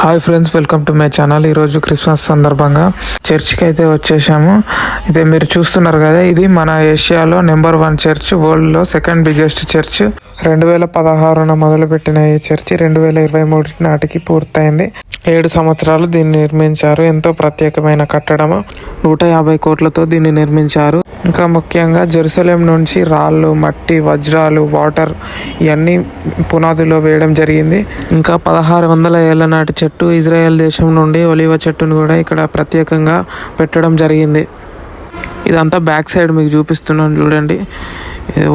Hi friends, welcome to my channel. ఈరోజు Christmas సందర్భంగా చర్చ్కి అయితే వచ్చేసాము. అయితే మీరు చూస్తున్నారు కదా, ఇది మన ఏషియాలో నెంబర్ 1 చర్చ్, వరల్డ్లో సెకండ్ బిగ్గెస్ట్ చర్చ్. 2016 మొదలుపెట్టిన ఈ చర్చి 2023 నాటికి పూర్తయింది. 7 సంవత్సరాలు దీన్ని నిర్మించారు. ఎంతో ప్రత్యేకమైన కట్టడము. 150 కోట్లతో దీన్ని నిర్మించారు. ఇంకా ముఖ్యంగా జెరూసలేం నుంచి రాళ్ళు, మట్టి, వజ్రాలు, వాటర్ ఇవన్నీ పునాదులో వేయడం జరిగింది. ఇంకా 1600 ఏళ్ల నాటి చెట్టు, ఇజ్రాయెల్ దేశం నుండి ఒలివ చెట్టును కూడా ఇక్కడ ప్రత్యేకంగా పెట్టడం జరిగింది. ఇదంతా బ్యాక్ సైడ్ మీకు చూపిస్తున్నాను చూడండి.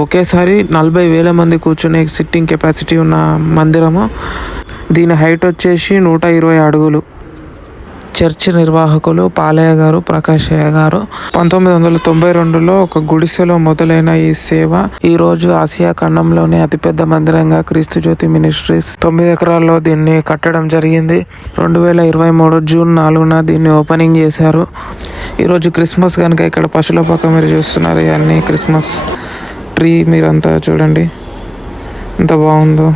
ఒకేసారి 40,000 మంది కూర్చునే సిట్టింగ్ కెపాసిటీ ఉన్న మందిరము. దీని హైట్ వచ్చేసి 120 అడుగులు. చర్చ్ నిర్వాహకులు పాలయ్య గారు, ప్రకాశయ్య గారు. 1992లో ఒక గుడిసెలో మొదలైన ఈ సేవ ఈ రోజు ఆసియా ఖండంలోనే అతిపెద్ద మందిరంగా క్రీస్తు జ్యోతి మినిస్ట్రీస్ 9 ఎకరాల్లో దీన్ని కట్టడం జరిగింది. 2023 జూన్ 4న దీన్ని ఓపెనింగ్ చేశారు. ఈరోజు క్రిస్మస్ కనుక ఇక్కడ పశువుల పక్క మీరు చూస్తున్నారు, ఇవన్నీ క్రిస్మస్ ట్రీ. మీరంతా చూడండి ఎంత బాగుందో,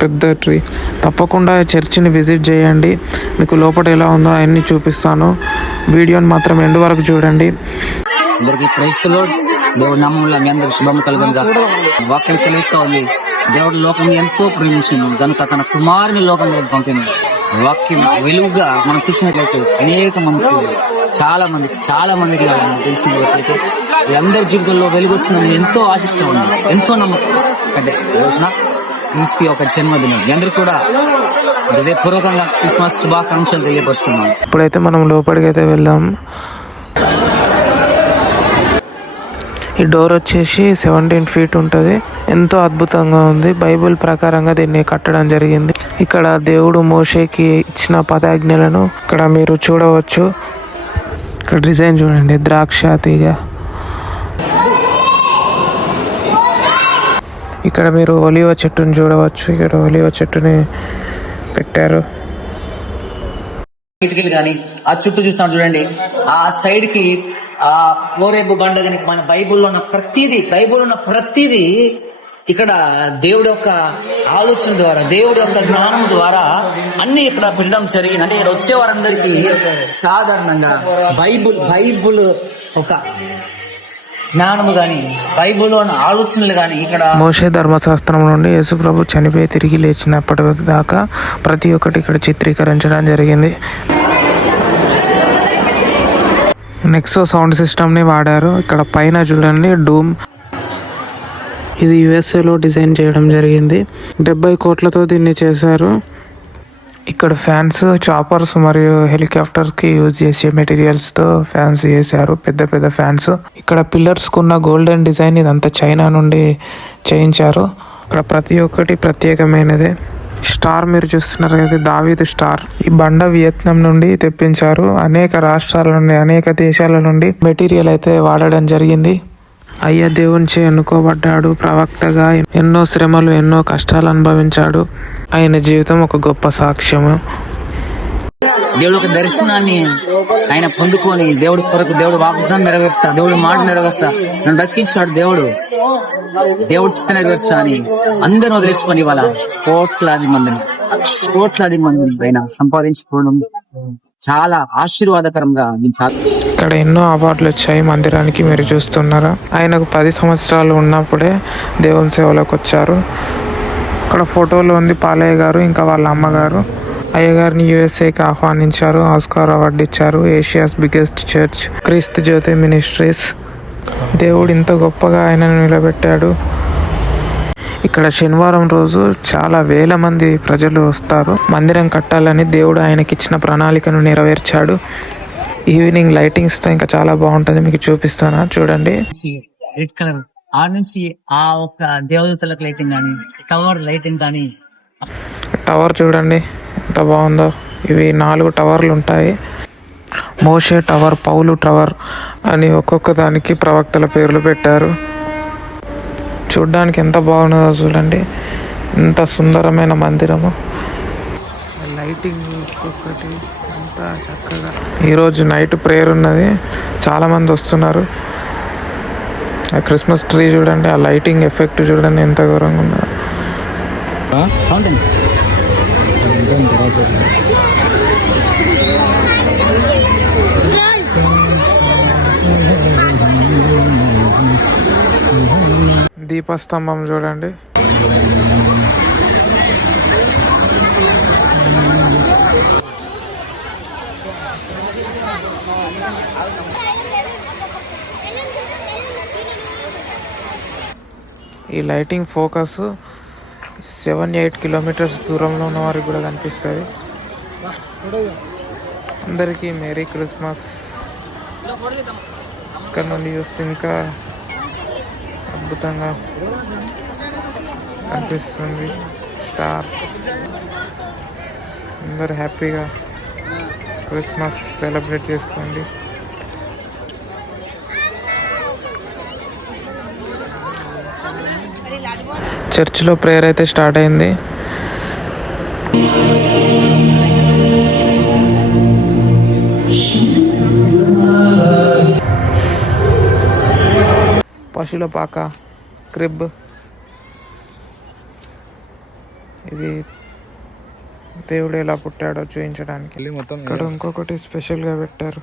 పెద్ద ట్రీ. తప్పకుండా చర్చిని విజిట్ చేయండి. మీకు లోపల ఎలా ఉందో అవన్నీ చూపిస్తాను. వీడియోని మాత్రం ఎండ్ వరకు చూడండి. అందరికీ క్రైస్తవులు దేవుడి నామములో మీ అందరికి శుభం కలుగునుగా. వాక్యం సెలవిస్తూ ఉంది, దేవుడు లోకం ఎంతో ప్రేమించింది కనుక తన కుమారుని లోకంలో పంపింది. వాక్యం వెలుగుగా మనం చూసినట్లయితే అనేక మంది, చాలా మందికి తెలిసినట్లయితే అందరి జీవితంలో వెలుగు వచ్చిందని ఎంతో ఆశిస్తూ ఉన్నాం, ఎంతో నమ్మకం. అంటే రోజున క్రీస్తు యొక్క జన్మదినం మీ అందరూ కూడా హృదయపూర్వకంగా క్రిస్మస్ శుభాకాంక్షలు తెలియపరుస్తున్నాం. ఇప్పుడైతే మనం లోపలికి అయితే వెళ్దాం. ఈ డోర్ వచ్చేసి 17 ఫీట్ ఉంటుంది. ఎంతో అద్భుతంగా ఉంది. బైబిల్ ప్రకారంగా దీన్ని కట్టడం జరిగింది. ఇక్కడ దేవుడు మోషేకి ఇచ్చిన 10 ఆజ్ఞలను ఇక్కడ మీరు చూడవచ్చు. ఇక్కడ డిజైన్ చూడండి, ద్రాక్ష తీగ. ఇక్కడ మీరు ఒలివ చెట్టుని చూడవచ్చు. ఇక్కడ ఒలివ చెట్టుని పెట్టారు. కానీ ఆ చుట్టూ చూస్తాం చూడండి, ఆ సైడ్ కి ఆ ఓరేబు బండ కానీ మన బైబుల్లో ఉన్న ప్రతిదీ ఇక్కడ దేవుడి యొక్క ఆలోచన ద్వారా, దేవుడి యొక్క జ్ఞానం ద్వారా అన్ని ఇక్కడ పెట్టడం జరిగింది. అంటే ఇక్కడ వచ్చే వారందరికీ సాధారణంగా బైబుల్ ఒక జ్ఞానము గాని, బైబిల్లో ఆలోచనలు గాని ఇక్కడ మోషే ధర్మశాస్త్రం నుండి యేసు ప్రభు చనిపోయి తిరిగి లేచినప్పటి దాకా ప్రతి ఒక్కటి ఇక్కడ చిత్రీకరించడం జరిగింది. నెక్సో సౌండ్ సిస్టమ్ని వాడారు. ఇక్కడ పైన చూడండి డూమ్. ఇది యుఎస్ఏలో డిజైన్ చేయడం జరిగింది. 70 కోట్లతో దీన్ని చేశారు. ఇక్కడ ఫ్యాన్స్, చాపర్స్ మరియు హెలికాప్టర్స్కి యూజ్ చేసే మెటీరియల్స్తో ఫ్యాన్స్ చేశారు, పెద్ద పెద్ద ఫ్యాన్స్. ఇక్కడ పిల్లర్స్కి ఉన్న గోల్డెన్ డిజైన్ ఇదంతా చైనా నుండి చేయించారు. ఇక్కడ ప్రతి ఒక్కటి ప్రత్యేకమైనదే. స్టార్ మీరు చూస్తున్నారు కదా, దావీదు స్టార్. ఈ బండ వియత్నాం నుండి తెప్పించారు. అనేక రాష్ట్రాల నుండి, అనేక దేశాల నుండి మెటీరియల్ అయితే వాడడం జరిగింది. అయ్య దేవునిచే ఎన్నుకోబడ్డాడు. ప్రవక్తగా ఎన్నో శ్రమలు, ఎన్నో కష్టాలు అనుభవించాడు. ఆయన జీవితం ఒక గొప్ప సాక్ష్యము. దేవుడు ఒక దర్శనాన్ని ఆయన పొందుకొని దేవుడి కొరకు, దేవుడు వాగ్దానం నెరవేరుస్తా, దేవుడు మాట నెరవేరుస్తా, నన్ను బ్రతికించాడు దేవుడు చిత్త నెరవేర్చా అని అందరూ వదిలేసుకొని ఇవాళ కోట్లాది మందిని ఆయన సంపాదించుకోవడం చాలా ఆశీర్వాదకరంగా. ఇక్కడ ఎన్నో అవార్డులు వచ్చాయి మందిరానికి. మీరు చూస్తున్నారా, ఆయనకు 10 సంవత్సరాలు ఉన్నప్పుడే దేవుని సేవలోకి వచ్చారు. ఇక్కడ ఫోటోలో ఉంది పాలయ్య గారు, ఇంకా వాళ్ళ అమ్మగారు. అయ్యగారిని యుఎస్ఏకి ఆహ్వానించారు, ఆస్కార్ అవార్డు ఇచ్చారు. ఏషియాస్ బిగ్గెస్ట్ చర్చ్ క్రీస్తు జ్యోతి మినిస్ట్రీస్. దేవుడు ఇంత గొప్పగా ఆయనను నిలబెట్టాడు. ఇక్కడ శనివారం రోజు చాలా వేల మంది ప్రజలు వస్తారు. మందిరం కట్టాలని దేవుడు ఆయనకిచ్చిన ప్రణాళికను నెరవేర్చాడు. ఈవినింగ్ లైటింగ్స్తో ఇంకా చాలా బాగుంటుంది. మీకు చూపిస్తాను చూడండి. రెడ్ కలర్ ఆ నుంచి ఆ ఒక దేవదూతలకు లైటింగ్ కానీ, టవర్ లైటింగ్ కానీ, టవర్ చూడండి ఎంత బాగుందో. ఇవి 4 టవర్లు ఉంటాయి. మోషే టవర్, పౌలు టవర్ అని ఒక్కొక్క దానికి ప్రవక్తల పేర్లు పెట్టారు. చూడ్డానికి ఎంత బాగున్నదో చూడండి, ఎంత సుందరమైన మందిరము. లైటింగ్ ఒక్కొక్కటి ఎంత చక్కగా. ఈరోజు నైట్ ప్రేయర్ ఉన్నది, చాలామంది వస్తున్నారు. ఆ క్రిస్మస్ ట్రీ చూడండి, ఆ లైటింగ్ ఎఫెక్ట్ చూడండి ఎంత ఘోరంగా ఉన్నదో. దీపస్తంభం చూడండి. ఈ లైటింగ్ ఫోకస్ 7-8 కిలోమీటర్స్ దూరంలో ఉన్న వారికి కూడా కనిపిస్తుంది. అందరికీ మేరీ క్రిస్మస్. ఇక్కడ నుండి చూస్తే ఇంకా అద్భుతంగా కనిపిస్తుంది స్టార్. అందరు హ్యాపీగా క్రిస్మస్ సెలబ్రేట్ చేసుకోండి. చర్చిలో ప్రేయర్ అయితే స్టార్ట్ అయింది. పశువుల పాక క్రిబ్, ఇది దేవుడు ఎలా పుట్టాడో చూపించడానికి. ఇక్కడ ఇంకొకటి స్పెషల్గా పెట్టారు,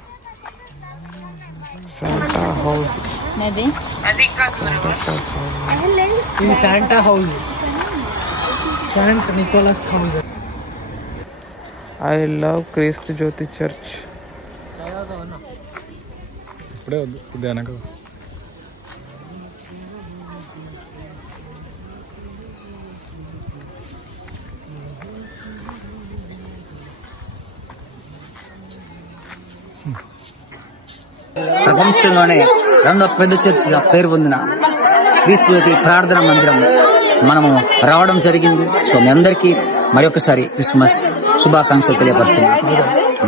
శాంటా హౌస్. ఇది Santa house, Saint Nicholas house. I love Kristu Jyoti church. ఇప్పుడే వద్దు, ఇది వెనక. ప్రపంచంలోనే రెండో పెద్ద చర్చిగా పేరు పొందిన క్రీస్తు ప్రార్థన మందిరం మనము రావడం జరిగింది. సో మీ అందరికీ మరొకసారి క్రిస్మస్ శుభాకాంక్షలు తెలియపరుస్తున్నాను.